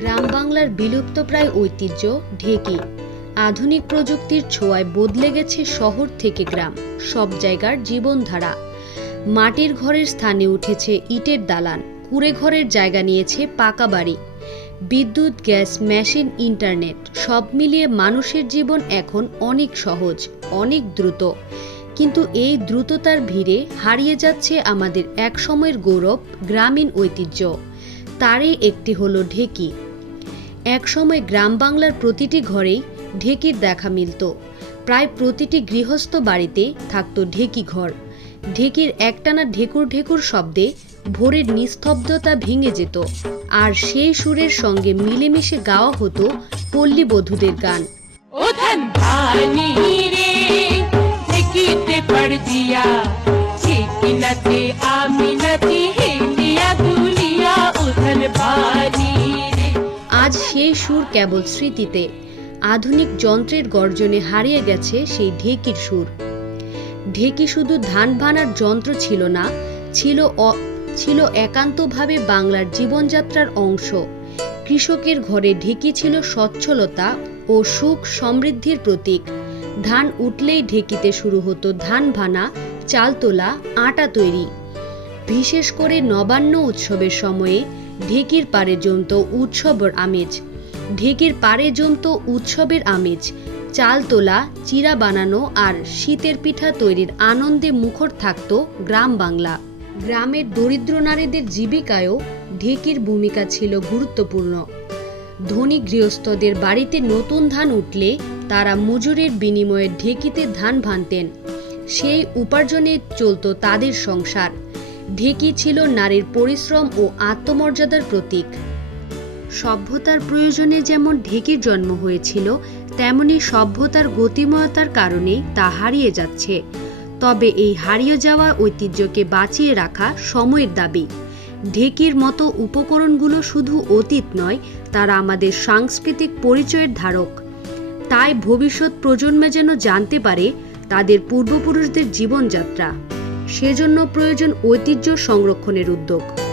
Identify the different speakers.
Speaker 1: গরম
Speaker 2: বাংলার বিলুপ্তপ্রায় ঐতিহ্য ঢেকি। আধুনিক প্রযুক্তির ছোঁয়ায় বদলে গেছে শহর থেকে গ্রাম, সব জায়গার জীবনধারা। মাটির ঘরের স্থানে উঠেছে ইটের দালান, কুড়ে ঘরের জায়গা নিয়েছে পাকা বাড়ি। বিদ্যুৎ, গ্যাস, মেশিন, ইন্টারনেট সব মিলিয়ে মানুষের জীবন এখন অনেক সহজ, অনেক দ্রুত। কিন্তু এই দ্রুততার ভিড়ে হারিয়ে যাচ্ছে আমাদের একসময়ের গৌরব, গ্রামীণ ঐতিহ্য। তারই একটি হলো ঢেকি। একসময় গ্রাম বাংলার প্রতিটি ঘরেই ঢেকির দেখা মিলত। প্রায় প্রতিটি গৃহস্থ বাড়িতে থাকতো ঢেকি ঘর। ঢেকির একটানা ঢেকুর ঢেকুর শব্দে ভোরের নিস্তব্ধতা ভেঙে যেত। আর সেই সুরের সঙ্গে মিলেমিশে গাওয়া হতো পল্লী বধূদের গান
Speaker 3: দিয়া ঠিক নাতে আমি নাতি হিন্দিয়া দুলিয়া উঠন পারি
Speaker 2: আজ সেই সুর কেবল স্মৃতিতে, আধুনিক যন্ত্রের গর্জনে হারিয়ে গেছে সেই ঢেকির সুর। ঢেকি শুধু ধান ভানার যন্ত্র ছিল না, ছিল ছিল একান্তভাবে বাংলার জীবনযাত্রার অংশ। কৃষকের ঘরে ঢেকি ছিল সচ্ছলতা ও সুখ সমৃদ্ধির প্রতীক। ধান উঠলেই ঢেকিতে শুরু হতো ধান ভানা, চাল তোলা, আটা তৈরি। বিশেষ করে নবান্ন উৎসবের সময়ে ঢেকির পাড়ে জমত উৎসবের আমেজ। ঢেকির পাড়ে জমত উৎসবের আমেজ। চাল তোলা, চিরা বানানো আর শীতের পিঠা তৈরির আনন্দে মুখর থাকত গ্রাম বাংলা। গ্রামের দরিদ্র নারীদের জীবিকায়ও ঢেকির ভূমিকা ছিল গুরুত্বপূর্ণ। ধনী গৃহস্থদের বাড়িতে নতুন ধান উঠলে তারা মজুরির বিনিময়ে ঢেকিতে ধান ভানতেন। সেই উপার্জনে চলত তাদের সংসার। ঢেকি ছিল নারীর পরিশ্রম ও আত্মমর্যাদার প্রতীক। সভ্যতার প্রয়োজনে যেমন ঢেকির জন্ম হয়েছিল, তেমনি সভ্যতার গতিময়তার কারণেই তা হারিয়ে যাচ্ছে। তবে এই হারিয়ে যাওয়া ঐতিহ্যকে বাঁচিয়ে রাখা সময়ের দাবি। ঢেকির মতো উপকরণগুলো শুধু অতীত নয়, তারা আমাদের সাংস্কৃতিক পরিচয়ের ধারক। তাই ভবিষ্যৎ প্রজন্মে যেন জানতে পারে তাদের পূর্বপুরুষদের জীবনযাত্রা। সেজন্য প্রয়োজন ঐতিহ্য সংরক্ষণের উদ্যোগ।